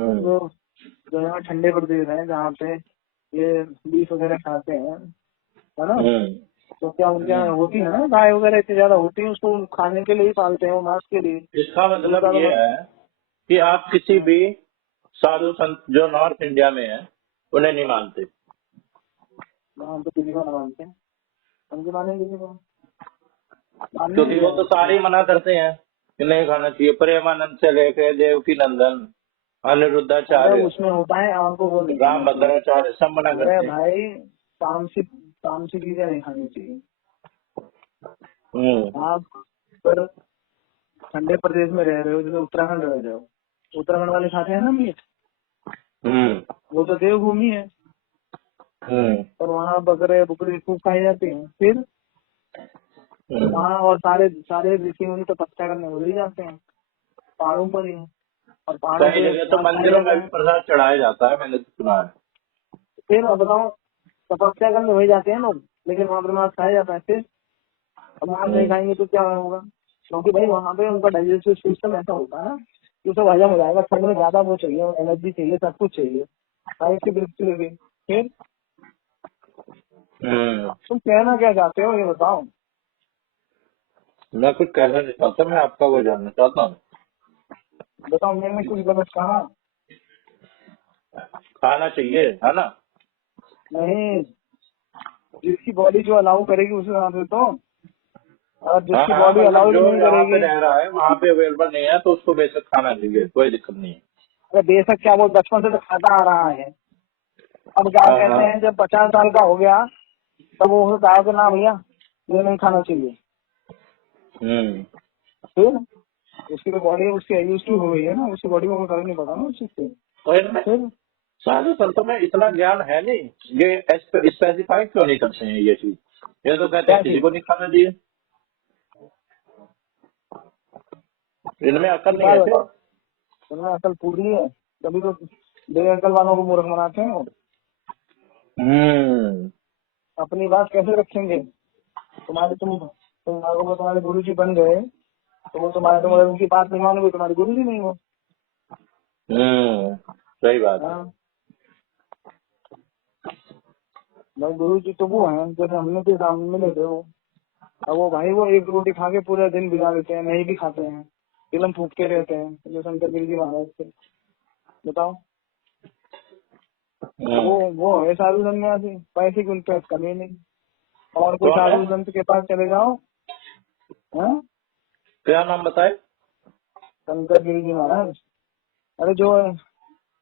जो जो यहाँ ठंडे प्रदेश है जहाँ पे ये बीफ वगैरह खाते हैं, है ना, तो क्या उनके यहाँ होती है ना गाय वगैरह इतनी ज्यादा होती है, उसको खाने के लिए ही पालते हैं, वो मांस के लिए। इसका मतलब दूसरा तो ये है कि आप किसी भी साधु संत जो नॉर्थ इंडिया में है उन्हें नहीं मानते। हम तो किसी को ना मानते हैं, हम क्यों मानेंगे किसी को, मानने क्योंकि नहीं वो तो है। सारे ही मना करते हैं कि नहीं खाना चाहिए, प्रेमानंद से लेके देवकी नंदन, अरे अनिरुद्धाचार्य, उसमें होता है, हमको वो नहीं राम खाना चाहिए। भद्राचार्य सब मना अरे करते हैं। भाई तामसिक तामसिक चीजें नहीं खानी चाहिए। हम्म। आप पर ठंडे प्रदेश में रह रहे हो, जैसे उत्तराखंड रह रहे हो, उत्तराखंड वाले खाते हैं ना मीट, हम्म। वो तो देवभूमि है, हम्म। और वहाँ बकरे बकरी खूब खाई जाती हैं। फिर हम्म। वहाँ और सारे सारे ऋषि मुनि तो तपस्या करने उधर ही जाते हैं, पहाड़ों पर ही, और पहाड़ों कई पे जगह तो मांस खाया मंदिरों में जाता भी है। प्रसाद चढ़ाया जाता है, मैंने तो सुना है। फिर अब बताओ, तपस्या करने वही जाते हैं लोग, लेकिन वहाँ पर मांस खाया जाता है। फिर अब मांस नहीं हम्म। खाएंगे तो क्या होगा, क्योंकि भाई वहाँ पे उनका डाइजेस्टिव सिस्टम ऐसा होता है ना कि उसे हजम हो जाएगा। ठंड में ज्यादा वो चाहिए, एनर्जी चाहिए, सब कुछ चाहिए, सारी की दृष्टि लगी। फिर हम्म। तुम कहना क्या चाहते हो ये बताओ। मैं कुछ कहना नहीं चाहता, मैं आपका वो जानना चाहता हूँ। बताओ मैंने कुछ गलत कहा? खाना चाहिए, है ना। नहीं, जिसकी बॉडी जो अलाउ करेगी उसे हिसाब से तो, और हाँ जिसकी हाँ, बॉडी मतलब अलाउ जो नहीं यहाँ पे करेगी। रह रहा है वहाँ पे अवेलेबल नहीं है तो उसको बेशक खाना चाहिए, कोई दिक्कत नहीं है। अरे बेशक क्या, वो बचपन से तो खाता आ रहा है। अब क्या हाँ कहते हाँ। हैं, जब 50 साल का हो गया तब वो कहा कि ना भैया ये नहीं खाना चाहिए। हम्म। फिर उसकी तो बॉडी उसकी यूज टू हो गई है ना, उसकी बॉडी को कोई फर्क नहीं पड़ा ना उस चीज से। तो इनमें फिर साधु संतों में इतना ज्ञान है नहीं, ये स्पेसिफाई क्यों नहीं करते हैं ये चीज। ये तो कहते क्या हैं किसी चीज, को नहीं खाना चाहिए, इनमें अकल एक नहीं बात है क्या। बताओ, तुमने अकल पूरी है, तभी तो बेअकल वालों को मूर्ख बनाते हैं वो। हम्म। अपनी बात कैसे रखेंगे, तुम्हारे गुरु जी बन गए तो वो तुम अगर उनकी बात नहीं मानोगे, तुम्हारे गुरु जी नहीं हो। हम्म। सही बात है। हाँ, भाई गुरु जी तो वो हैं जैसे हमने के सामने मिले थे वो। अब वो भाई वो एक रोटी खा के पूरा दिन बिता देते हैं, नहीं भी खाते हैं, फिल्म फूकते रहते हैं, जो शंकर गिरी जी महाराज थे। बताओ, हम्म। वो है साधु सन्यासी, पैसे की उनके पास कमी नहीं। और कोई कौन है, साधु संत के पास चले जाओ, हाँ, क्या नाम बताए। शंकर गिरी जी महाराज। अरे जो है,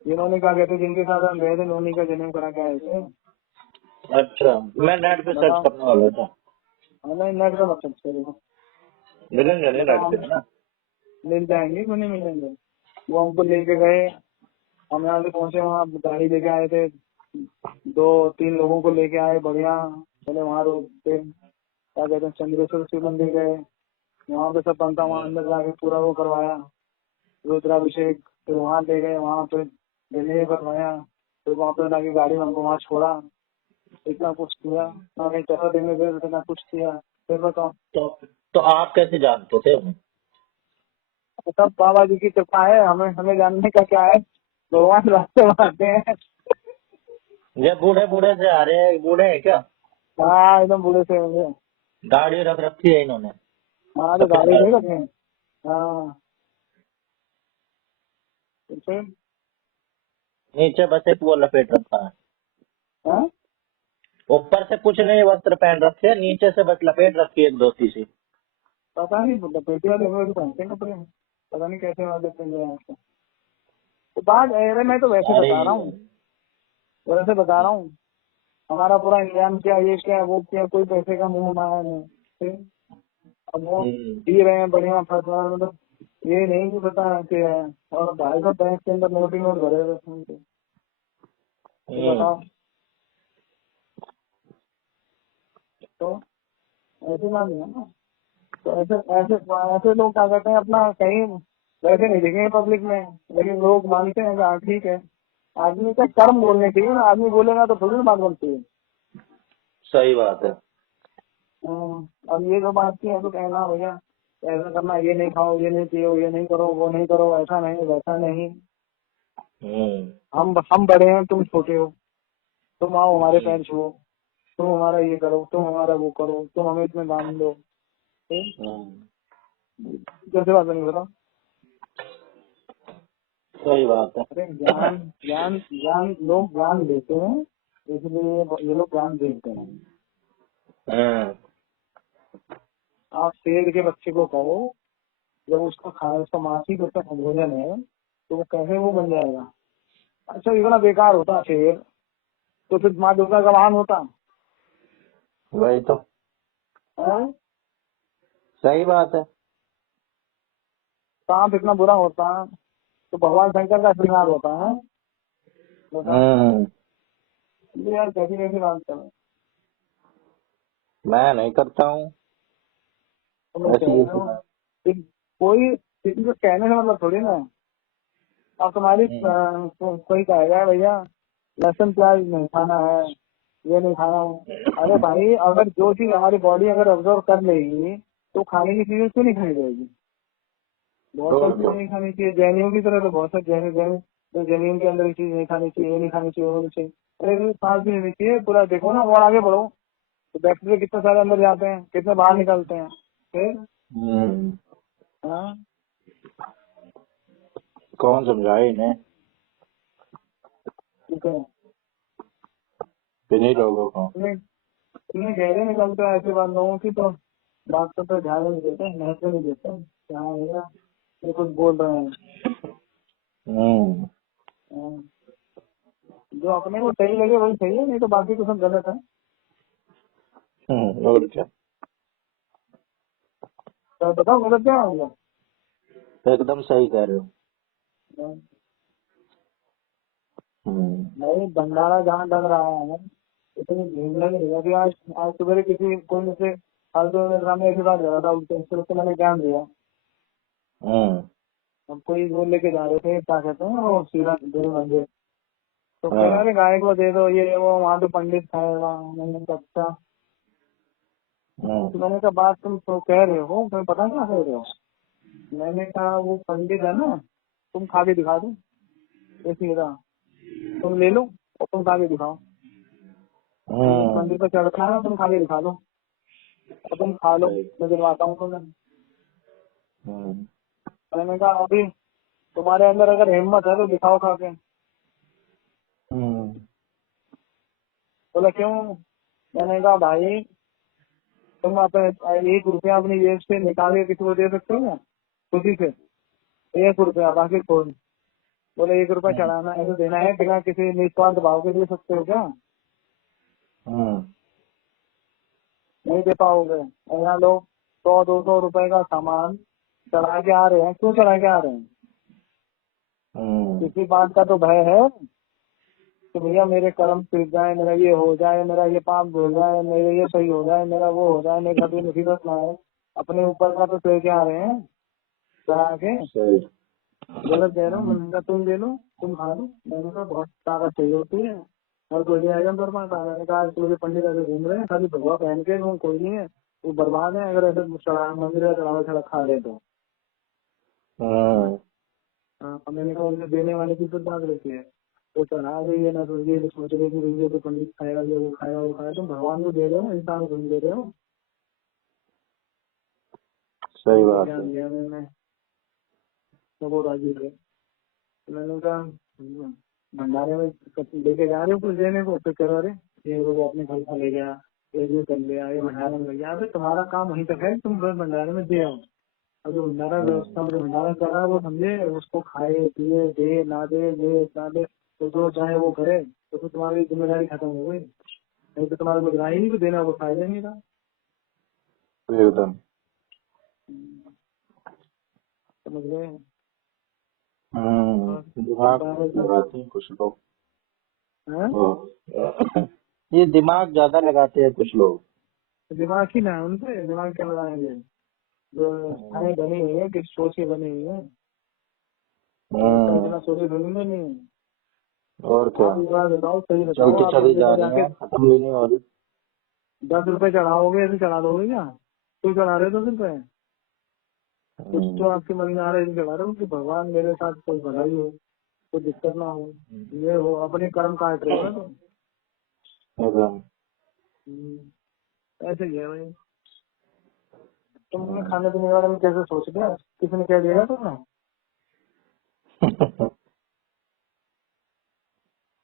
जिन्होंने क्या कहते, जिनके साथ हम गए थे उन्हीं का जन्म करा के आए थे। अच्छा, मैं नेट पे सर्च बताओ, करने वाला था। हमें नेट का मतलब करेगा। मिलेंगे नहीं नेट बताओ, पे, हम है ना। मिल जाएंगे क्यों नहीं मिलेंगे। वो हमको लेके गए, हम यहाँ से पहुंचे, वहाँ गाड़ी लेके आए थे, 2-3 लोगों को लेके आए बढ़िया। पहले वहाँ रोक पे क्या कहते हैं चंद्रेश्वर शिव मंदिर गए, वहाँ पे सब बनता, वहाँ अंदर जाके पूरा वो करवाया, रुद्राभिषेक। फिर वहाँ ले गए, वहाँ पे डिले करवाया। फिर वहाँ पे जाके गाड़ी में हमको वहाँ छोड़ा, इतना कुछ किया, ना कहीं पैसा देने गए थे ना कुछ किया। फिर बताओ, तो तो आप कैसे जानते थे उन्हें? सब बाबा जी की कृपा है, हमें हमें जानने का क्या है, भगवान रास्ते बनाते हैं। ये बूढ़े बूढ़े से आ रहे हैं, बूढ़े हैं क्या। हाँ एकदम बूढ़े से होंगे। दाढ़ी रख रखी है इन्होंने, हाँ तो सफेद गाड़ी नहीं दाढ़ी। रखे हैं। हाँ, तो फिर नीचे बस एक वो लपेट रखा है, हाँ? ऊपर से कुछ नहीं वस्त्र पहन रखे, नीचे से बस लपेट रखी है एक धोती सी। पता नहीं, पेटी वाले लोग पहनते हैं कपड़े, पता नहीं कैसे वहां देते हैं आपको। तो बात, अरे मैं तो वैसे अरे बता रहा हूँ, वैसे बता रहा हूँ, हमारा पूरा इंतजाम किया, ये किया वो किया, कोई पैसे का मुंह माया नहीं। फिर अब वो हम्म। पी रहे हैं बढ़िया फंसा, मतलब ये नहीं कि पता है कि है। और भाई साहब बैंक के अंदर नोट ही नोट भरे हुए थे उनके। तो हम्म। बताओ, तो ऐसे ना नहीं है ना। तो ऐसे ऐसे ऐसे लोग क्या करते हैं, अपना कहीं वैसे नहीं दिखेंगे पब्लिक में, लेकिन लोग मानते हैं कि हाँ ठीक है। आदमी का कर्म बोलने चाहिए ना, आदमी बोलेगा तो थोड़ी ना बात बनती है। सही बात है। अब ये जो बात की है तो कहना भैया ऐसा करना, ये नहीं खाओ, ये नहीं पियो, ये नहीं करो, वो नहीं करो, ऐसा नहीं वैसा नहीं। हम बड़े हैं, तुम छोटे हो, तुम आओ हमारे हम्म, पैर छुओ, तुम हमारा ये करो, तुम हमारा वो करो, तुम हमें इसमें बांध दो। ठीक? कैसे बात नहीं बताओ। सही बात है। अरे ज्ञान ज्ञान ज्ञान लोग ज्ञान देते हैं, इसलिए ये लोग ज्ञान देते हैं। हम्म, आप शेर के बच्चे को कहो, जब उसको खाना, उसका मासिक उसका भोजन है, तो वो कैसे वो बन जाएगा। अच्छा इतना बेकार होता शेर, तो फिर माँ दुर्गा का वाहन होता वही तो है। सही बात है। सांप इतना बुरा होता, तो भगवान शंकर का श्रृंगार होता है। बताओ। हम्म, ये यार कैसी कैसी बात कर रहे हैं। मैं नहीं करता हूँ तो मैं कह ऐसी रहा ऐसी हूँ बात। कि कोई किसी को कहने का मतलब थोड़ी ना। अब तुम्हारी हम्म, कोई कहेगा भैया लहसुन प्याज नहीं खाना है, ये नहीं खाना है। अरे भाई अगर जो चीज हमारी बॉडी अगर ऑब्जर्व कर लेगी, तो खाने की चीजें क्यों नहीं खाई जाएगी। बहुत सारी और चीजें क्या। नहीं खानी चाहिए, जैनियों की तरह तो बहुत सारे जैन जैन तो जमीन के अंदर ये चीज नहीं खानी चाहिए, ये नहीं खानी चाहिए, वो नहीं चाहिए। अरे ये सांस भी नहीं चाहिए, पूरा देखो ना और आगे बढ़ो, तो बैक्टीरिया कितने सारे अंदर जाते हैं, कितने बाहर निकलते हैं। फिर हम्म, हाँ कौन समझाए इन्हें ठीक है। इन्हीं लोगों को। तुम्हें तुम्हें गहरे निकलते हैं ऐसी बात लोगों की, तो बात पर ध्यान नहीं देते, महत्व नहीं देते। क्या है ये कुछ बोल रहे हैं। हम्म, हाँ, जो अपने को सही लगे वही सही है, नहीं तो बाकी तो सब गलत है। और क्या। तो बताओ गलत क्या होगा। एकदम सही कह रहे हो। हाँ, हम्म, भाई भंडारा जहाँ लग रहा है, इतनी भीड़ लग रही है। अभी आज आज सुबह किसी कोई मुझसे फालतू में सामने ऐसी बात कर रहा था, उससे मैंने ज्ञान दिया। हम्म, हम कोई वो लेके जा रहे थे, क्या कहते हैं वो सीधा गुरु मंदिर, तो कह हाँ, रहे गाय को दे दो, ये वो वहाँ तो पंडित खाएगा। मैंने कहा अच्छा। तो मैंने कहा बात तुम तो कह रहे हो, तुम्हें पता क्या कह रहे हो। मैंने कहा वो पंडित है ना, तुम खा के दिखा दो, ये सीधा तुम ले लो और तुम खा के दिखाओ। तुम उस हम्म, मंदिर पर चढ़ना है ना, तुम खा के दिखा दो और तुम खा लो, सही। मैं दिलवाता हूँ तुम्हें। हम्म, मैंने कहा अभी तुम्हारे अंदर अगर हिम्मत है तो दिखाओ खा के। हम्म, बोला क्यों। मैंने कहा भाई तुम अपने 1 रुपया अपनी जेब से निकाल के किसी को दे सकते हो ना, खुशी से 1 रुपया, बाकी खोल। बोले 1 रुपया हम्म, चढ़ाना है तो देना है, बिना किसी निस्वार्थ भाव के दे सकते हो क्या। हम्म, नहीं दे पाओगे। और यहाँ लोग 100-200 रुपए का सामान चढ़ा के आ रहे हैं, क्यों चढ़ा के आ रहे हैं। हम्म, किसी बात का तो भय है कि भैया मेरे कर्म सीख जाए, मेरा ये हो जाए, मेरा ये पाप धुल जाए, मेरे ये सही हो जाए, मेरा वो हो जाए, मेरे घर पे मुसीबत ना आए। अपने ऊपर का तो लेके आ रहे हैं चढ़ा के। सही। गलत कह रहा हूँ। मैंने कहा तुम ले लो, तुम खा लो। मैंने कहा बहुत ताकत चाहिए होती है, और कोई नहीं आएगा मेरे पास। मैंने कहा आज पूरे पंडित ऐसे घूम रहे हैं खाली भगवा पहन के, वो कोई नहीं है, वो बर्बाद है अगर ऐसे चढ़ा मंदिर का चढ़ावा चढ़ा खा रहे तो। हम्म, हाँ, मैंने कहा उनसे देने वाले की तो बात रहती है। वो चढ़ा रही है ना, तो ये सोच रहे कि ये तो पंडित खाएगा, ये वो खाएगा, वो खाएगा। तुम भगवान को दे रहे हो, इंसान को नहीं दे रहे हो। सही उनको बात है। ज्ञान दिया मैंने, तो वो राजी थे। तो मैंने कहा भंडारे में लेके जा रहे हो कुछ देने को, तो कह रहे ये वो अपने घर का ले गया, ये कर लिया, ये भंडारे में ले गया। अबे तुम्हारा काम वहीं तक है, तुम बस भंडारे में दे आओ। अब जो भंडारा व्यवस्था में जो भंडारा कर रहा है वो समझे, उसको खाए पिए, दे ना दे, दे ना दे, तो जो चाहे वो करे, तो फिर तुम्हारी जिम्मेदारी खत्म हो गई। नहीं तो तुम्हारे को रहा ही नहीं, तो देना वो फायदा नहीं था। एकदम। समझ गए। और दिमाग बताओ। लगाते हैं कुछ लोग। हाँ? ये दिमाग ज्यादा लगाते हैं कुछ लोग। दिमाग ही ना है उनसे, दिमाग क्या लगाएंगे। जो व्यवस्थाएं बनी हुई है किस सोच की बनी हुई है, व्यवस्था हम्म, बिना सोचे बनी में नहीं है। और क्या। आप एक बार बताओ, सही बताओ, चलती आप चली मंदिर जा में रही जाके है, खत्म भी नहीं हो रही। 10 रुपए चढ़ाओगे, ऐसे चढ़ा दोगे क्या। क्यों चढ़ा रहे हो 10 रुपए। कुछ तो हम्म, आपके मन में आ रहा है, चढ़ा रहे हो कि भगवान मेरे साथ कोई भलाई हो। कोई दिक्कत ना हो, ये हो अपने कर्म काट रहे हो ना तुम। एकदम। ऐसे ही है भाई। तुमने खाने पीने के बारे में कैसे सोच लिया, किसने कह दिया तुमने?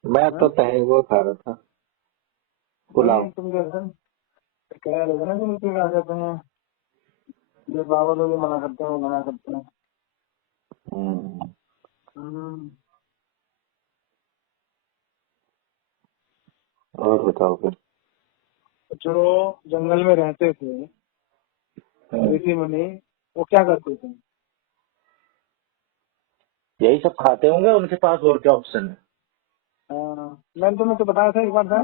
मैं तो तहे वो खा रहा था, पुलाव। नहीं, तुम कैसे कह रहे थे ना तुम क्या कहते हैं, जो बाबा लोग मना करते हैं वो मना करते हैं। और बताओ फिर। जो जंगल में रहते थे ऋषि मुनि, वो क्या करते थे? यही सब खाते होंगे, उनके पास और क्या ऑप्शन है। मैंने तुम्हें तो बताया था एक बार, था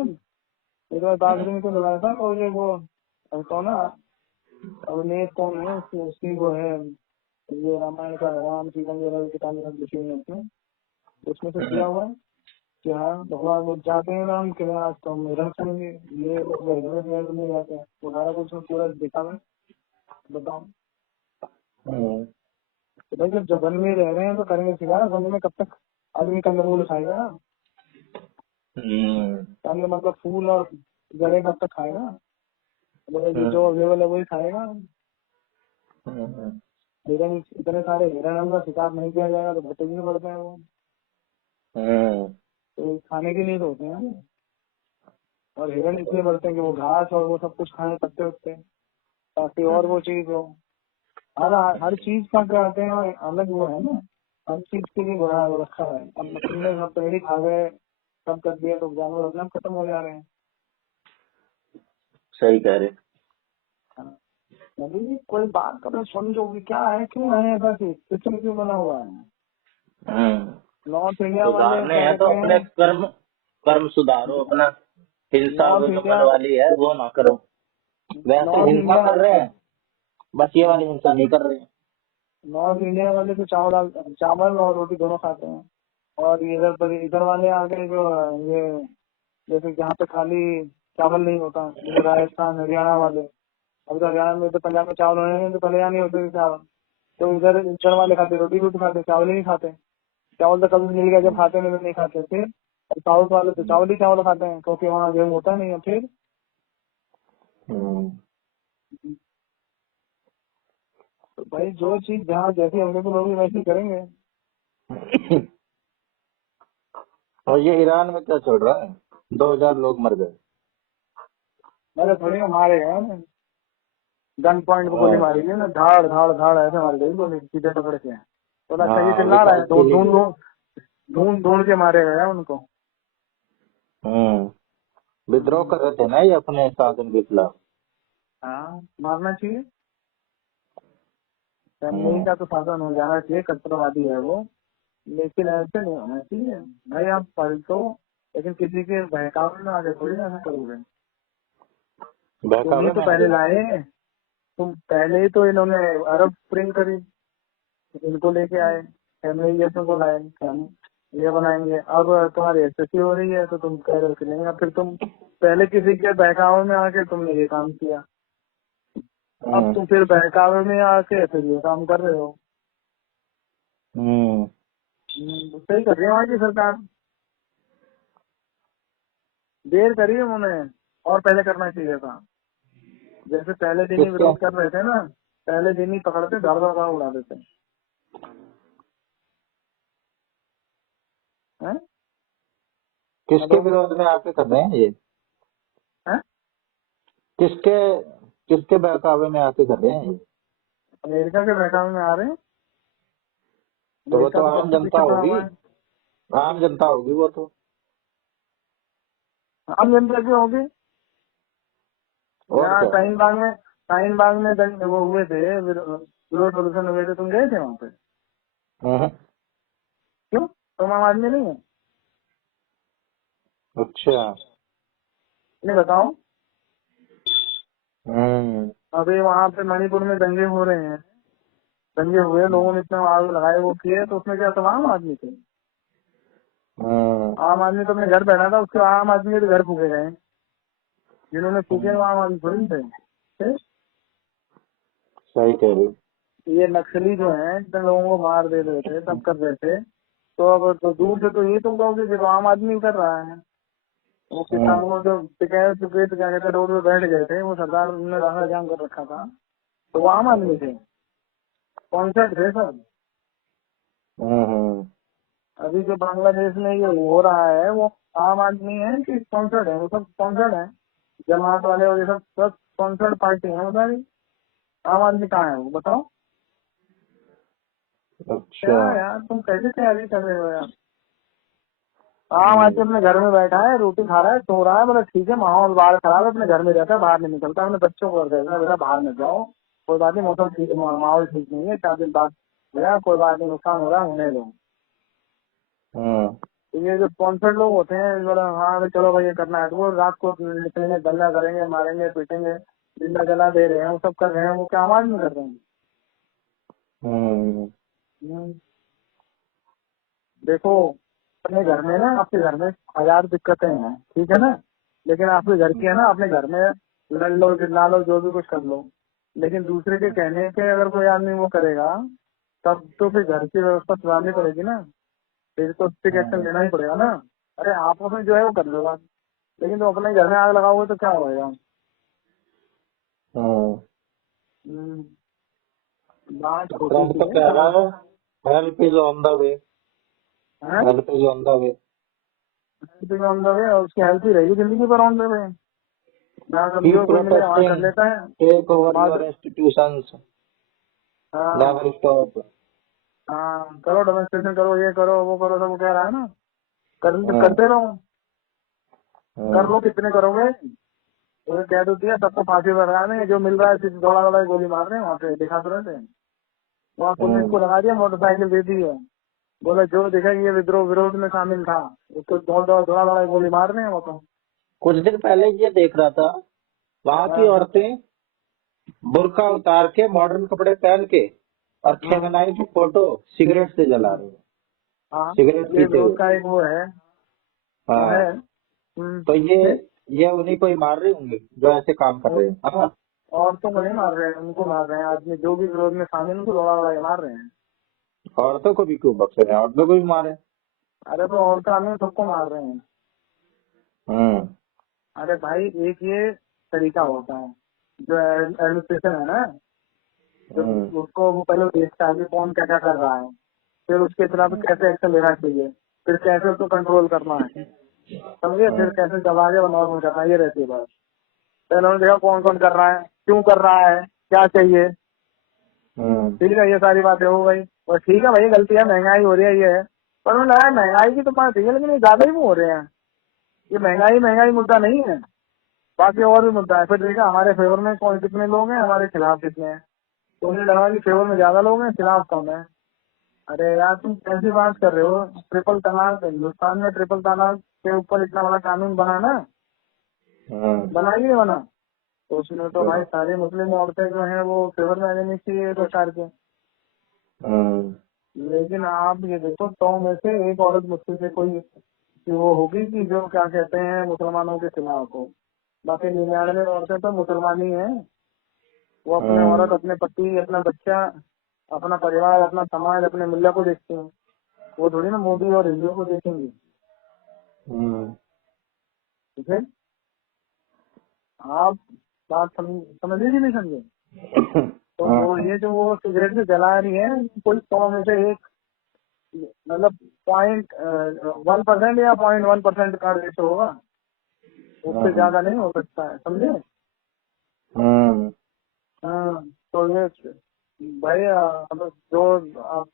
एक बार दादरी में तो बताया था। और ये वो कौन है अवनीत, कौन है उसकी वो है, ये रामायण का राम सीता की किताबें सब लिखी हुई हैं उसमें, उसमें से दिया हुआ है कि हाँ भगवान वो जाते हैं राम के आज तो हम रह सुनेंगे, ये लोग नहीं जाते हैं, तो सारा कुछ उसमें पूरा देखा हुआ है। बताओ तो भाई जब वन में रह रहे हैं तो करेंगे सिखा, वन में कब तक आदमी कंदमूल खाएगा? कंद मतलब फूल और जड़े कब तक खाएगा? जो अवेलेबल है वही खाएगा। हिरन, इतने सारे हिरन का शिकार नहीं किया जाएगा तो भटकने पड़ते हैं वो, तो खाने के लिए तो होते हैं। और हिरन इसलिए बढ़ते हैं कि वो घास और वो सब कुछ खाने पत्ते होते हैं, ताकि और वो चीज हो। हर चीज का क्या कहते हैं अलग वो है ना, हर चीज के लिए बड़ा वो रखा है। अब तुमने सब पेड़ ही खा गए, सब कर दिया तो जानवर अपने आप खत्म हो जा रहे हैं। सही कह रहे। नदी जी कोई बात करो समझोगे क्या है, क्यों है ऐसा चीज, सिस्टम क्यों बना हुआ है? नॉर्थ इंडिया वाले सुधारने क्या हैं तो कहते अपने हैं, कर्म, कर्म सुधारो अपना। हिंसा नॉर्थ जो इंडिया, नंबर वाली है वो ना करो। वैसे नॉर्थ हिंसा इंडिया, कर रहे हैं, बस ये वाली हिंसा नहीं कर रहे हैं। नॉर्थ इंडिया वाले तो चावल और रोटी दोनों खाते हैं। और इधर वाले आ गए जो ये, जैसे जहाँ पे खाली चावल नहीं होता, जैसे राजस्थान हरियाणा वाले, अब तो हरियाणा में तो पंजाब में चावल होने तो पहले यहाँ नहीं होते थे चावल, तो इधर वाले खाते रोटी रोटी खाते, चावल ही नहीं खाते। चावल तो कभी मिल गया जब खाते, नहीं खाते। फिर साउथ वाले तो चावल ही चावल खाते हैं क्योंकि वहाँ गेहूँ होता नहीं है। फिर तो भाई जो चीज जहाँ जैसी हमने तो लोग वैसे ही करेंगे। और ये ईरान में क्या चल रहा है, 2000 लोग मर गए। मैंने थोड़ी मारे गए, गन पॉइंट को गोली मारी गई ना, धाड़ धाड़ धाड़ ऐसे मारी गई गोली सीधे पकड़ के। तो लगता है ये हाँ चिल्ला रहा है, विकल्प ढूंढ ही। ढूंढ ढूंढ ढूंढ के मारे गए उनको। विद्रोह कर रहे थे ना ये अपने शासन के खिलाफ। हाँ मारना चाहिए, फैमिली का तो शासन हो जाना चाहिए, कट्टरवादी है वो, लेकिन ऐसे नहीं होना चाहिए। भाई आप पलटो, लेकिन किसी के बहकावे में आगे थोड़ी ना ऐसा करोगे। तुम ही बहकावे तो में आ पहले गए। लाए, तुम पहले ही तो इन्होंने अरब स्प्रिंग करी, इनको लेके आए, फैमिली जैसे को लाए, हम ये बनाएंगे। अब तुम्हारी एसएससी हो रही है तो तुम कह रहे हो कि नहीं, अब फिर तुम पहले किसी के बहकावे में आके तुमने ये काम किया, अब तुम फिर बहकावे में आके फिर ये काम कर रहे हो। सही कर रही है हमारी सरकार, देर करी है उन्होंने, और पहले करना चाहिए था। जैसे पहले दिन ही किसके विरोध कर रहे थे ना, पहले दिन ही पकड़ते धड़ धड़ उड़ा देते हैं। किसके विरोध में आके कर रहे हैं ये, किसके किसके बहकावे में आके कर रहे हैं ये। अमेरिका के बहकावे में आ रहे हैं, तो वो अमेरिका तो तो आम सबसे जनता पीछे पड़ा होगी, हुआ है। आम जनता होगी वो तो। आम जनता क्यों होगी? और यहाँ क्या। शाहीन बाग में वो हुए थे, विरोध प्रदर्शन हुए थे, तुम गए थे वहाँ पे? क्यों, तुम आम आदमी नहीं है? अच्छा। नहीं बताओ। अभी वहाँ पे मणिपुर में दंगे हो रहे हैं, दंगे हुए, लोगों ने इतना आग लगाए वो किए, तो उसमें क्या सब आम आदमी थे? आम आदमी तो अपने घर बैठा था, उसके आम आदमी के घर फूके गए, जिन्होंने फूके वो आम आदमी थोड़ी थे। सही कह रही। ये नक्सली जो है, इतने लोगों को मार दे रहे थे, सब कर रहे थे, तो अब तो दूर से तो ये तुम कहोगे कि तो आम आदमी कर रहा है। वो किसानों को जो टिकैत टिकैत क्या कहते हैं, रोड पे बैठ गए थे, वो सरकार ने रास्ता जाम कर रखा था, तो वो आम आदमी थे, कॉन्सेप्ट थे सब। अभी जो बांग्लादेश में ये हो रहा है वो आम आदमी है कि स्पॉन्सर्ड है? वो सब स्पॉन्सर्ड है, जमात वाले और ये सब सब स्पॉन्सर्ड पार्टी है। बता रही आम आदमी कहाँ है वो, बताओ। क्या अच्छा। यार तुम कैसे तैयारी कर रहे हो यार? आम आदमी अपने घर में बैठा है, रोटी खा रहा है, सो रहा है, बोला ठीक है माहौल बाहर खराब है, अपने घर में रहता है, बाहर नहीं निकलता, अपने बच्चों को कहता है बेटा बाहर मत जाओ, कोई बात नहीं, मौसम ठीक, माहौल ठीक नहीं है, 4 दिन बाद भैया कोई बात नहीं, नुकसान हो रहा है होने दो। तो ये जो स्पॉन्सर्ड लोग होते हैं, बोला हाँ भाई चलो भाई ये करना है, तो वो रात को निकलेंगे, दंगा करेंगे, मारेंगे पीटेंगे, जिंदा जला दे रहे हैं, वो सब कर रहे हैं, वो क्या आवाज नहीं कर रहे हैं? देखो अपने घर में ना, आपके घर में 1000 दिक्कतें हैं, ठीक है ना, लेकिन आपके घर की है ना, अपने घर में लड़ लो चिल्ला लो जो भी कुछ कर लो, लेकिन दूसरे के कहने पे अगर कोई आदमी वो करेगा तब तो फिर घर की व्यवस्था सुधारनी पड़ेगी ना, फिर तो स्ट्रिक्ट एक्शन लेना ही पड़ेगा ना। अरे आपस में जो है वो कर लो बात, लेकिन तो अपने घर में आग लगाओगे तो क्या होगा? बात छोटी ट्रम्प सी तो है कह समझ। रहा है help is on the way, हैं? Help is on the way. Help on the way, और उसकी हेल्प ही रहेगी जिंदगी पर ऑन द वे, जहाँ ही कमजोर कोई मिले वहाँ कर प्रोटेस्टिंग लेता है। टेक ओवर बात योर इंस्टीट्यूशंस, हाँ नेवर स्टॉप। हाँ, करो डेमोन्स्ट्रेशन करो, ये करो वो करो, सब वो कह रहा है ना, करते रहो, कर लो, कितने करोगे? तो कह दो दिया सबको फांसी पर लगा देंगे, जो मिल रहा है सिर्फ दौड़ा दौड़ा गोली मार रहे हैं, वहाँ पे दिखा तो रहे थे, वहाँ पुलिस को लगा दिया, मोटरसाइकिल दे दी है, बोला जो देखा ये विद्रोह विरोध में शामिल था उसको दौड़ा दौड़ा गोली मार रहे हैं वो तो। कुछ दिन पहले ये देख रहा था, वहाँ की हाँ औरतें बुर्का उतार के मॉडर्न कपड़े पहन के और खेमनाई की फोटो सिगरेट से जला रहे हैं, हाँ, सिगरेट ये पीते विरोध हुए। का एक वो है, वो है। हाँ, तो फिर ये उन्हीं को ही मार रहे होंगे जो ऐसे काम कर रहे हैं। हाँ, औरतों को नहीं मार रहे हैं, उनको मार रहे हैं, आदमी जो भी विरोध में शामिल उनको दौड़ा दौड़ा के मार रहे हैं। औरतों को भी क्यों बख्श रहे हैं, औरतों को भी मारे। अरे तो औरत आदमी सबको मार रहे हैं। हम्म अरे भाई एक ये तरीका होता है, जो एडमिनिस्ट्रेशन है ना, तो हम्म उसको वो पहले देखता है कि कौन क्या क्या कर रहा है, फिर उसके खिलाफ कैसे एक्शन लेना चाहिए, फिर कैसे उसको कंट्रोल करना है, समझे, फिर कैसे दबा के नॉर्मल करना है, ये रहती है बात। पहले उन्होंने देखा कौन कौन कर रहा है, क्यों कर रहा है, क्या चाहिए, हम्म ठीक है, ये सारी बातें हो गई। और ठीक है भाई गलती है, महंगाई हो रही है ये है, पर उन्होंने लगा महंगाई की तो बात ठीक है, लेकिन ये ज्यादा ही वो हो रहे हैं, ये महंगाई मुद्दा नहीं है, बाकी और भी मुद्दा है। फिर देखा हमारे फेवर में कौन कितने लोग हैं, हमारे खिलाफ कितने हैं, तो उन्हें लगा कि फेवर में ज्यादा लोग हैं, खिलाफ कम है। अरे यार तुम कैसी बात कर रहे हो? ट्रिपल तलाक, हिंदुस्तान में ट्रिपल तलाक के ऊपर इतना बड़ा कानून बना ना, बना ही नहीं बना, तो उसमें तो भाई सारी मुस्लिम औरतें जो हैं वो फेवर में आ जानी चाहिए सरकार के। लेकिन आप ये देखो 100 में से एक औरत मुश्किल से कोई कि वो होगी कि जो क्या कहते हैं मुसलमानों के खिलाफ हो, बाकी 99 औरतें तो मुसलमान ही हैं। वो अपने औरत, अपने पति, अपना बच्चा, अपना परिवार, अपना समाज, अपने मुल्ला को देखते हैं, वो थोड़ी ना मोदी और हिंदुओं को देखेंगे, ठीक है। आप बात समझे कि नहीं समझे? तो वो ये जो वो सिगरेट से जला रही है, कोई 100 में से एक, मतलब 0.1% या 0.1% का रेशो होगा, उससे ज्यादा नहीं हो सकता है, समझे। हाँ, तो ये भाई अब जो आप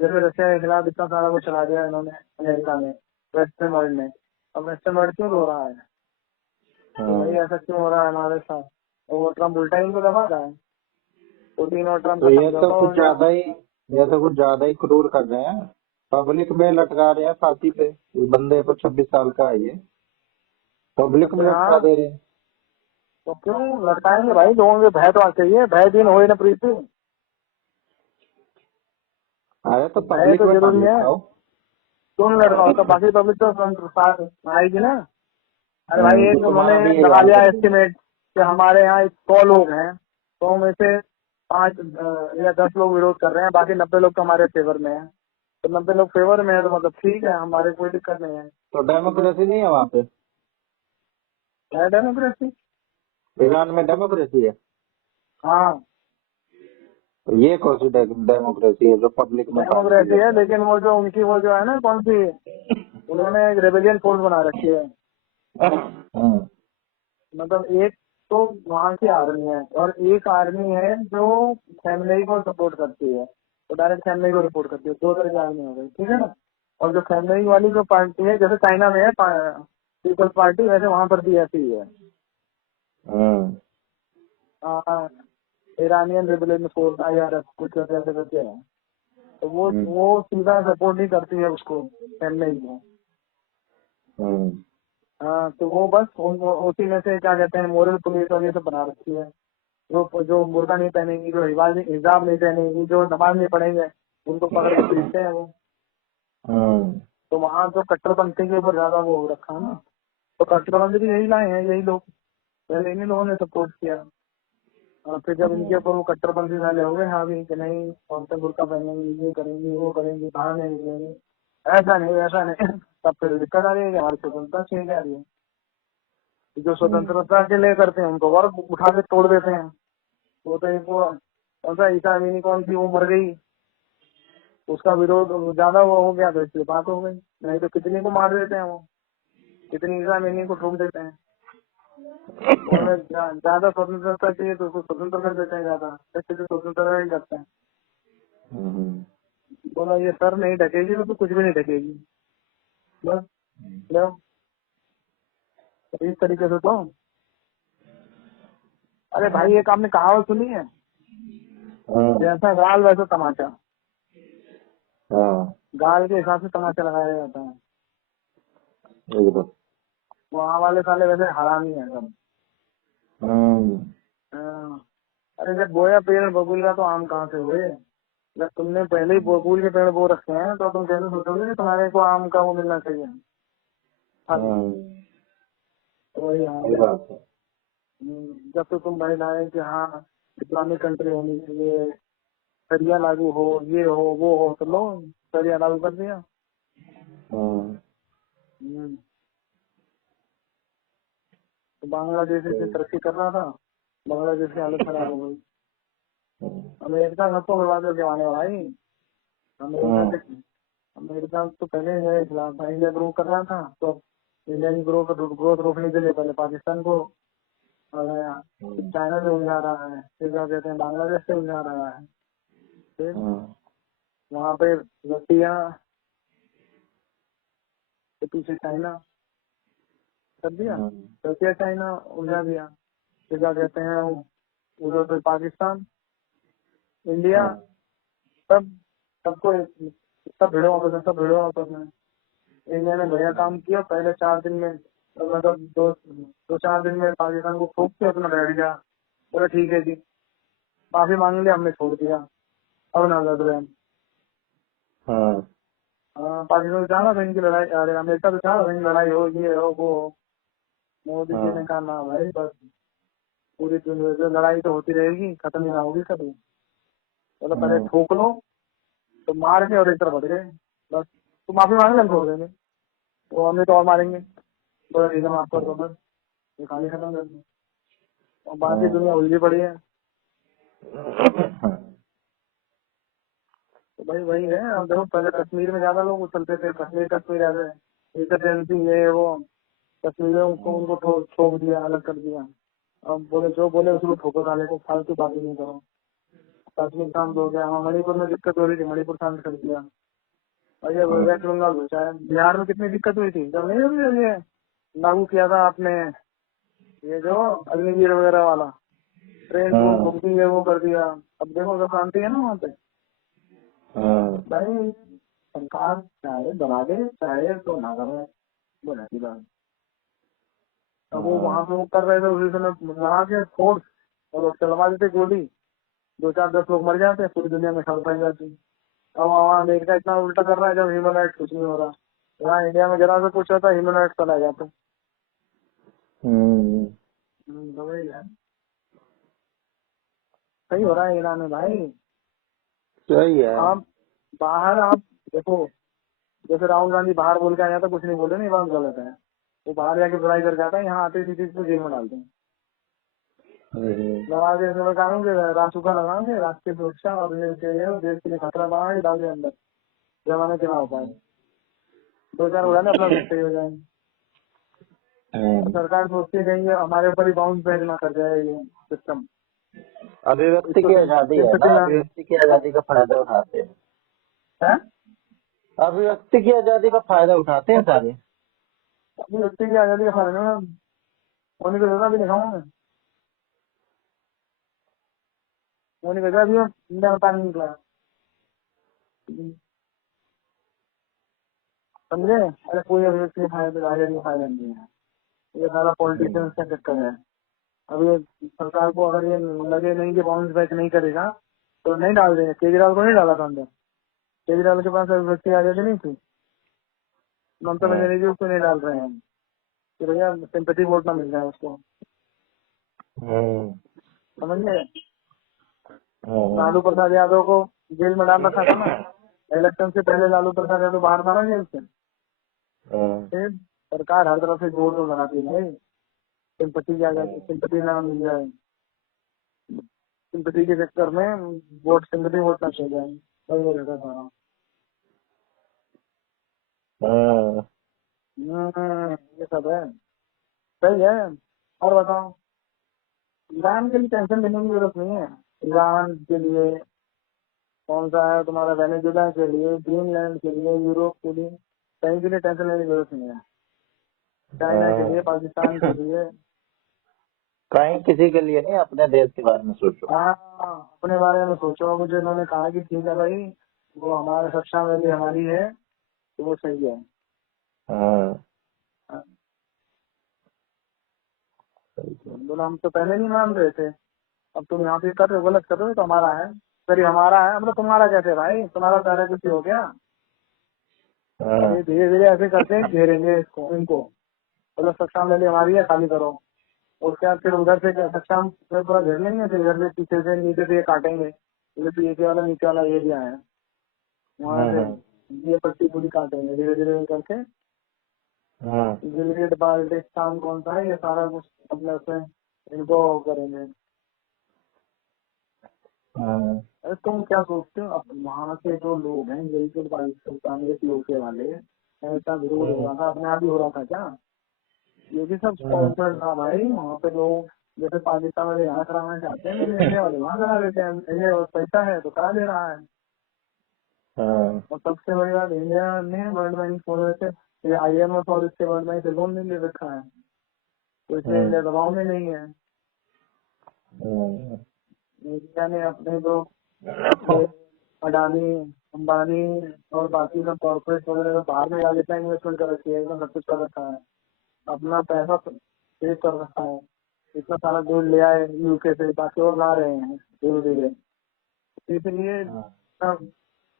जैसे रशिया के खिलाफ इतना सारा कुछ चला दिया इन्होंने अमेरिका में, वेस्टर्न वर्ल्ड में, अब वेस्टर्न वर्ल्ड क्यों हो रहा है? तो भाई ऐसा क्यों हो रहा है हमारे साथ? और वो ट्रम्प उल्टा ही इनको दबा रहा है, पुतिन और ट्रम्प तो का ये तो समझौता हो कुछ गया। ज्यादा ही, ये तो कुछ ज्यादा ही क्रूर कर रहे हैं। पब्लिक में लटका रहे हैं फांसी पे, इस बंदे को 26 साल का है ये, पब्लिक में लटका हाँ दे रहे हैं। तो क्यों लटकाएंगे भाई, लोगों में भय तो आ चाहिए, भय दिन हो ना प्रीति, अरे तो भय पब्लिक तो में मत जरूरी है, लटकाओ। क्यों नहीं लटकाओ, तो बाकी पब्लिक तो साथ आएगी ना। अरे भाई तो एक उन्होंने तुम्हारा भी ये लगा हाल लिया कर देंगे। एस्टिमेट कि हमारे यहाँ 100 लोग हैं, 100 में से 5 या 10 लोग विरोध कर रहे हैं, बाकी 90 लोग तो हमारे फेवर में हैं, तो 90 लोग फेवर में है, तो मतलब ठीक है, हमारे कोई दिक्कत नहीं है। तो डेमोक्रेसी नहीं है वहाँ पे? है डेमोक्रेसी। ईरान में डेमोक्रेसी है? हाँ तो ये कौन सी डेमोक्रेसी है जो पब्लिक में काम डेमोक्रेसी किया है, जाए? लेकिन वो जो उनकी वो जो है ना कौन सी, उन्होंने एक रेबेलियन फोर्स बना रखी है। मतलब एक तो वहाँ की आर्मी है और एक आर्मी है जो फैमिली को सपोर्ट करती है, तो डायरेक्ट फैमिली को रिपोर्ट करती है। दो तरह की आर्मी हो गई, ठीक है ना। और जो फैमिली वाली जो पार्टी है, जैसे चाइना में है पीपल्स पार्टी, वैसे वहाँ पर भी ऐसी ही है। ईरानियन रेबेलियन फोर्स IRF कुछ ऐसे करके है। तो वो सीधा सपोर्ट नहीं करती है उसको, फैमिली को। हाँ, तो वो बस उसी में से क्या कहते हैं, मोरल पुलिस और ये सब बना रखी है। जो बुर्का नहीं पहनेंगी, जो हिजाब नहीं पहनेंगी, जो नमाज नहीं पढ़ेंगे, उनको पकड़ के पीटते हैं वो। तो वहाँ जो कट्टरपंथी के ऊपर ज्यादा वो हो रखा है ना, तो कट्टरपंथी भी यही लाए हैं, यही लोग, पहले इन्हीं लोगों ने सपोर्ट किया। और फिर जब इनके ऊपर वो कट्टरपंथी वाले हो गए, हाँ भी कि नहीं औरतें बुर्का पहनेंगी, ये करेंगी वो करेंगी, बाहर नहीं निकलेंगे, ऐसा नहीं वैसा नहीं, तब फिर दिक्कत आ रही है कि हमारी स्वतंत्रता छीन जा रही है। जो स्वतंत्रता के लिए करते हैं उनको और उठा के तोड़ देते हैं। वो तो एक वो कौन सा ईसा अमीनी कौन सी वो मर गई, उसका विरोध ज्यादा वो हो गया तो इसलिए बात हो गई, नहीं तो कितनी को मार देते हैं वो, कितनी ईसा अमीनी को ठोक देते हैं। उन्हें ज्यादा स्वतंत्रता चाहिए तो उसको स्वतंत्र कर देते हैं, ज्यादा स्वतंत्रता नहीं करते हैं। बोला ये सर नहीं ढकेगी तो कुछ भी नहीं ढकेगी, बस लो। तो इस तरीके से तो, अरे भाई एक आपने कहावत सुनी है, जैसा गाल वैसा तमाचा। गाल के हिसाब से तमाचा लगाया जाता है। वहाँ वाले साले वैसे हरामी है सब। हाँ। अरे जब बोया पेड़ बबूल का तो आम कहाँ से हुए। जब तुमने पहले ही बबूल के पेड़ बो रखे हैं तो तुम कैसे सोचोगे कि तुम्हारे को आम का वो मिलना चाहिए। तो वही हाल है। जब तो तुम भाई लाए कि हाँ इस्लामिक कंट्री होनी चाहिए, शरिया लागू हो, ये हो वो हो, तो लो शरिया लागू कर दिया। तो बांग्लादेश इतनी तरक्की कर रहा था, बांग्लादेश की हालत खराब हो गई। अमेरिका सबको बर्बाद करके आने वाला है। अमेरिका तो पहले मेरे खिलाफ था, इंडिया ग्रो कर रहा था, तो इंडिया की ग्रोथ रोकने के लिए पहले पाकिस्तान को लगाया, चाइना से उलझा रहा है, फिर क्या कहते हैं बांग्लादेश से उलझा रहा है, फिर वहाँ पे रसिया के पीछे चाइना कर दिया, रसिया चाइना उलझा दिया, फिर क्या कहते हैं उधर से पाकिस्तान इंडिया, सब सबको सब भिड़ो आपस में। इंडिया ने बढ़िया काम किया, पहले 4 दिन में मतलब दो 4 दिन में पाकिस्तान को ठोक के अपना बैठ गया, बोला ठीक है जी माफी मांग लिया, हमने छोड़ दिया, अब ना लड़ रहे हम। पाकिस्तान चाह रहा था इनकी लड़ाई, अरे अमेरिका तो चाह रहा था इनकी लड़ाई हो, ये हो वो हो। मोदी जी ने कहा ना भाई बस पूरी दुनिया से लड़ाई तो होती रहेगी, खत्म ही ना होगी कभी, मतलब पहले ठोक लो, तो मार के और एक तरफ बढ़ गए, बस तो माफी मांग हम छोड़ देंगे, तो हमें तो और मारेंगे, तो रिजन माफ कर दो, बस ये कहानी खत्म कर दो, और बाकी दुनिया उलझी पड़ी है। तो भाई वही है। अब देखो पहले कश्मीर में ज्यादा लोग उछलते थे, कश्मीर ऐसे इंटरटेंसी ये वो, कश्मीरियों को उनको ठोक दिया, अलग कर दिया। अब बोले जो बोले उसको ठोको डाले को, फालतू बातें नहीं करो। कश्मीर शांत हो गया, वहाँ मणिपुर में दिक्कत हो रही थी, मणिपुर शांत कर दिया। और ये वेस्ट बंगाल घुसा है, बिहार में कितनी दिक्कत हुई थी जब नहीं अभी ये लागू किया था आपने, ये जो अग्निवीर वगैरह वाला ट्रेन बुकिंग है वो कर दिया। अब देखो सब शांति है ना वहाँ पे। भाई सरकार चाहे बना दे चाहे तो ना करे, बोला की बात। अब वो वहाँ पे वो कर रहे थे, उसी समय लगा के फोर्स और चलवा देते गोली, 2-4-10 लोग मर जाते, पूरी दुनिया में खबर पाई जाती। अब वहाँ अमेरिका इतना उल्टा कर रहा है, जब ह्यूमन राइट कुछ नहीं हो रहा, यहाँ इंडिया में जरा सा कुछ होता है ह्यूमन राइट चला जाता। सही हो रहा है ईरान में भाई। सही है। आप बाहर आप देखो, जैसे राहुल गांधी बाहर बोल के आया था, कुछ नहीं बोले, नहीं बात गलत है। वो बाहर जाके बुराई करके आता है, यहाँ आते ही चीज को जेल में डालते हैं। लगा के ऐसे कानून रासुका लगाएंगे, राष्ट्रीय सुरक्षा और देश के लिए खतरा बनाएंगे, डाल के अंदर जमाने के ना हो पाए, 2-4 उड़ाने अपना सही हो जाएंगे। सरकार सोचती है कहीं हमारे ऊपर ही बाउंस बैक ना कर जाए ये सिस्टम। अभिव्यक्ति की आजादी है ना, अभिव्यक्ति की आजादी का फायदा उठाते हैं, अभिव्यक्ति की आजादी का फायदा उठाते हैं सारे। अभिव्यक्ति की आजादी का फायदा होने को ज्यादा भी दिखाऊंगा मैं, होने को ज्यादा भी पानी निकला, समझे। अरे कोई अभिव्यक्ति का फायदा नहीं है, ये सारा पॉलिटिशियंस का चक्कर है। अब ये सरकार को अगर ये लगे नहीं कि बाउंस बैक नहीं करेगा तो नहीं डाल देंगे। केजरीवाल को नहीं डाला था अंदर, केजरीवाल के पास अभिव्यक्ति आजादी नहीं थी, ममता बनर्जी उसको नहीं डाल रहे हैं कि भैया सिंपैथी वोट ना मिल जाए उसको, समझ गए। लालू प्रसाद यादव को जेल में डाल रखा था ना, इलेक्शन से पहले लालू प्रसाद यादव बाहर था ना जेल से। सरकार हर तरफ से जोर तो लगाती है, सिंपैथी की आजादी, सिंपैथी ना मिल जाए, सिंपैथी के चक्कर में वोट, सिंपैथी वोट ना चल जाए, वही रहता था। ये सब है, सही है। और बताओ, ईरान के लिए टेंशन लेने की जरूरत नहीं है। ईरान के लिए कौन सा है तुम्हारा, वेनेजुला के लिए, ग्रीनलैंड के लिए, यूरोप के लिए, कहीं के लिए टेंशन लेने की जरूरत नहीं है। चाइना के लिए, पाकिस्तान के लिए, कहीं किसी के लिए नहीं, अपने देश के बारे में सोचो। हाँ, अपने बारे में सोचो। मुझे उन्होंने कहा कि ठीक है भाई, वो हमारे रक्षा में भी हमारी है तो वो सही है। बोला हम तो पहले नहीं मान रहे थे, अब तुम यहाँ पे कर रहे हो, गलत कर रहे हो, तो हमारा है, फिर हमारा है, मतलब तुम्हारा कैसे भाई, तुम्हारा पहले कुछ हो गया। धीरे धीरे ऐसे करते हैं, घेरेंगे इसको, इनको, मतलब सक्षा में हमारी है, खाली करो। उसके बाद फिर उधर से सक्षा में पूरा घेर लेंगे, फिर इधर से पीछे से नीचे से ये काटेंगे, नीचे वाला एरिया है वहाँ से ये पट्टी पूरी काटेंगे धीरे धीरे करके। गिलगिट बाल्टिस्तान कौन सा है, ये सारा कुछ अपने से इनको करेंगे। अरे तुम क्या सोचते हो, अब वहाँ के जो लोग हैं, गिलगिट बाल्टिस्तान के लोके वाले, ऐसा विरोध हो रहा था, अपने आप ही हो रहा था क्या? ये भी सब स्पॉन्सर्ड था भाई। वहाँ पे लोग जैसे पाकिस्तान वाले यहाँ कराना चाहते हैं, मेरे इंडिया वाले वहाँ करा देते हैं, इंडिया पैसा है तो करा दे रहा है। और सबसे बड़ी बात, इंडिया ने वर्ल्ड बैंक खोलने से, IMF और इसके वर्ल्ड बैंक से लोन नहीं ले रखा है, तो इसलिए इंडिया दबाव में नहीं है। इंडिया ने अपने जो अडानी, अंबानी और बाकी सब कॉर्पोरेट वगैरह बाहर में जा लेता है, इन्वेस्टमेंट कर रखी है, सब कुछ कर रखा है, अपना पैसा सेव कर रखा है, इतना सारा गोल्ड ले आए UK से, बाकी और ला रहे हैं धीरे धीरे। इसलिए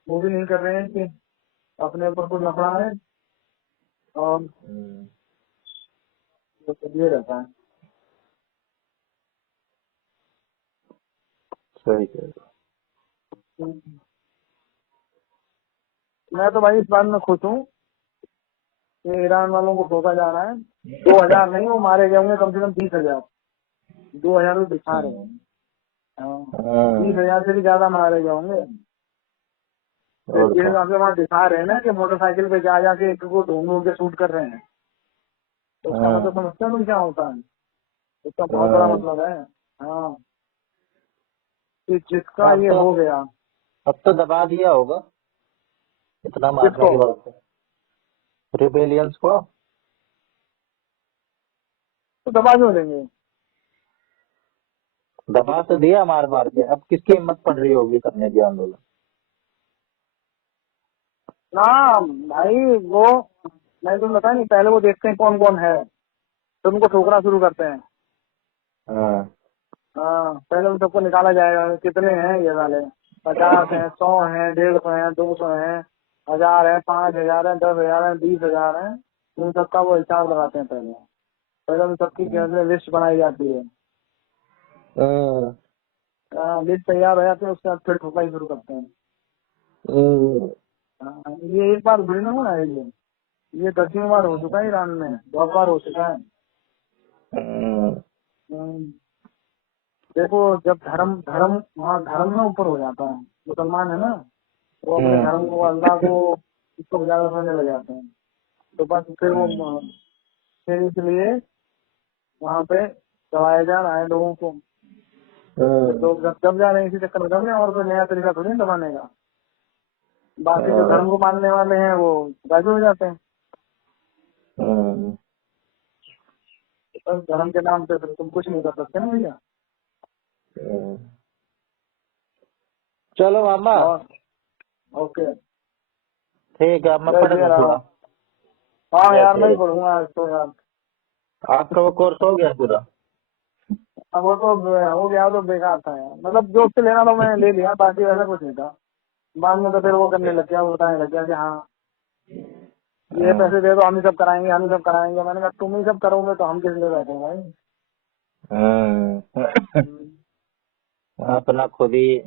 वो भी नहीं कर रहे हैं कि अपने ऊपर कुछ लफड़ा है, और ये रहता है। सही है। मैं तो भाई इस बात में खुश हूँ कि ईरान वालों को धोखा जा रहा है। 2000 नहीं, वो मारे गए होंगे कम से कम 20,000, 2000 भी दिखा रहे हैं। 20,000 से भी ज्यादा मारे गए होंगे। वहाँ दिखा रहे हैं ना कि मोटरसाइकिल पे जा जाके एक को ढूंढ के शूट कर रहे हैं, तो उसका मतलब समझते हैं क्या होता है, इसका बहुत बड़ा मतलब है। हाँ, जिसका ये हो गया, अब तो दबा दिया होगा इतना मारने के बाद रिबेलियंस को, तो दबा क्यों देंगे? दबा तो दिया मार मार के, अब किसकी हिम्मत पड़ रही होगी करने की आंदोलन? ना भाई, वो मैं तुम्हें बताया नहीं, पहले वो देखते हैं कौन कौन है, तो उनको ठोकना शुरू करते हैं। हाँ, पहले उन सबको निकाला जाएगा, कितने हैं ये वाले, 50 हैं, 100 हैं, 150 हैं, 200 हैं, 1000 है, 5000 है, 10,000 है, 20,000 है, उन सबका वो हिसाब लगाते हैं। पहले उन सबकी लिस्ट बनाई जाती है, लिस्ट तैयार हो जाती है, उसके बाद फिर ठोकाई शुरू करते हैं। हाँ, ये एक बार थोड़ी ना हुआ है, ये 10वीं बार हो चुका है ईरान में, 2 बार हो चुका है। हम्म, देखो जब धर्म धर्म वहाँ धर्म में ऊपर हो जाता है, मुसलमान है ना, वो अपने धर्म को, अल्लाह को इसको ज्यादा समझने लग जाते हैं, तो बस फिर वो फिर इसलिए वहाँ पे दबाया जा रहा है लोगों को। लोग जब दब जा रहे हैं इसी चक्कर में दब रहे हैं, और कोई नया तरीका थोड़ी ना दबाने का। बाकी जो धर्म को मानने वाले हैं वो राजी हो जाते हैं, बस धर्म के नाम पे फिर तुम कुछ नहीं कर सकते ना भैया। चलो मामा, और ओके, ठीक है, मैं पढ़ जय लूँ थोड़ा। राम। हाँ यार मैं ही जैसे पढ़ूंगा आज तो यार। आपका वो कोर्स हो गया पूरा? अब वो तो हो गया तो बेकार था यार, मतलब जो उससे लेना था मैंने ले लिया, बाकी वैसा कुछ नहीं था। बाद में तो फिर वो करने लग गया, वो बताने लग गया कि हाँ ये पैसे दे दो, हम ही सब कराएंगे, हम ही सब कराएंगे। मैंने कहा तुम ही सब करोगे तो हम किस लिए बैठे भाई। अपना खुद ही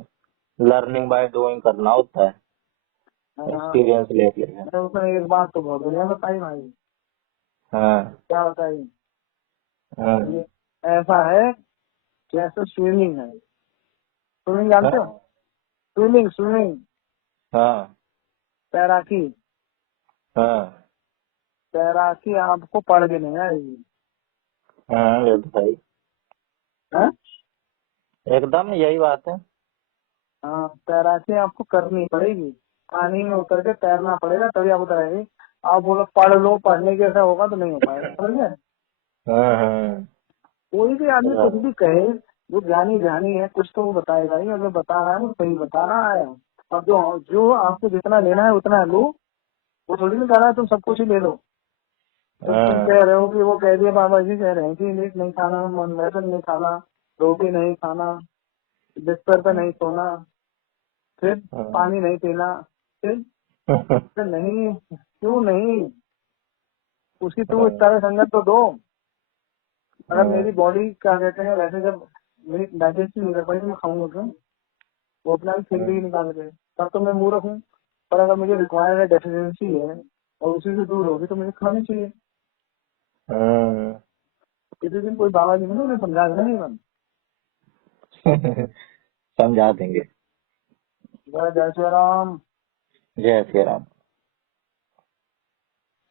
लर्निंग बाय डूइंग करना होता है, एक्सपीरियंस लेके। तो उसने एक बात तो बहुत बढ़िया बताई भाई। हाँ क्या बताई? हाँ ये ऐसा है जैसे स्विमिंग है। स्विमिंग जानते हो? स्विमिंग स्विमिंग हाँ तैराकी। हाँ तैराकी आपको पढ़ के नहीं आएगी। हाँ, ये तो सही, हाँ? एकदम यही बात है। हाँ, तैराकी आपको करनी पड़ेगी, पानी में उतर के तैरना पड़ेगा तभी आपको तैरेगी। आप बोलो पढ़ लो, पढ़ने के ऐसा होगा तो नहीं हो पाएगा, समझ गए? कोई भी आदमी कुछ भी कहे, वो ज्ञानी ज्ञानी है, कुछ तो वो बताएगा ही, अगर बता रहा है वो सही बता रहा है। अब जो जो आपको जितना लेना है उतना लो, वो थोड़ी ना कह रहा है तुम सब कुछ ही ले लो। तो तुम कह रहे हो कि वो कह दिए, बाबा जी कह रहे हैं कि मीट नहीं खाना, लहसुन नहीं खाना, रोटी नहीं खाना, बिस्तर पे नहीं सोना, फिर पानी नहीं पीना, फिर नहीं, क्यों नहीं? उसकी तू इस तरह संगत तो दो। अगर मेरी बॉडी क्या कहते हैं वैसे जब मेरी डाइजेस्ट नहीं कर पाई तो मैं खाऊंगा क्यों? वो अपना फिर भी निकाल के, तब तो मैं मूर्ख हूँ। पर अगर मुझे रिक्वायर्ड है, डेफिशिएंसी है और उसी से दूर होगी तो मुझे खानी चाहिए। किसी दिन कोई बाबा जी ने समझा देना नहीं बन। समझा देंगे। जय जय श्री राम। जय श्री राम।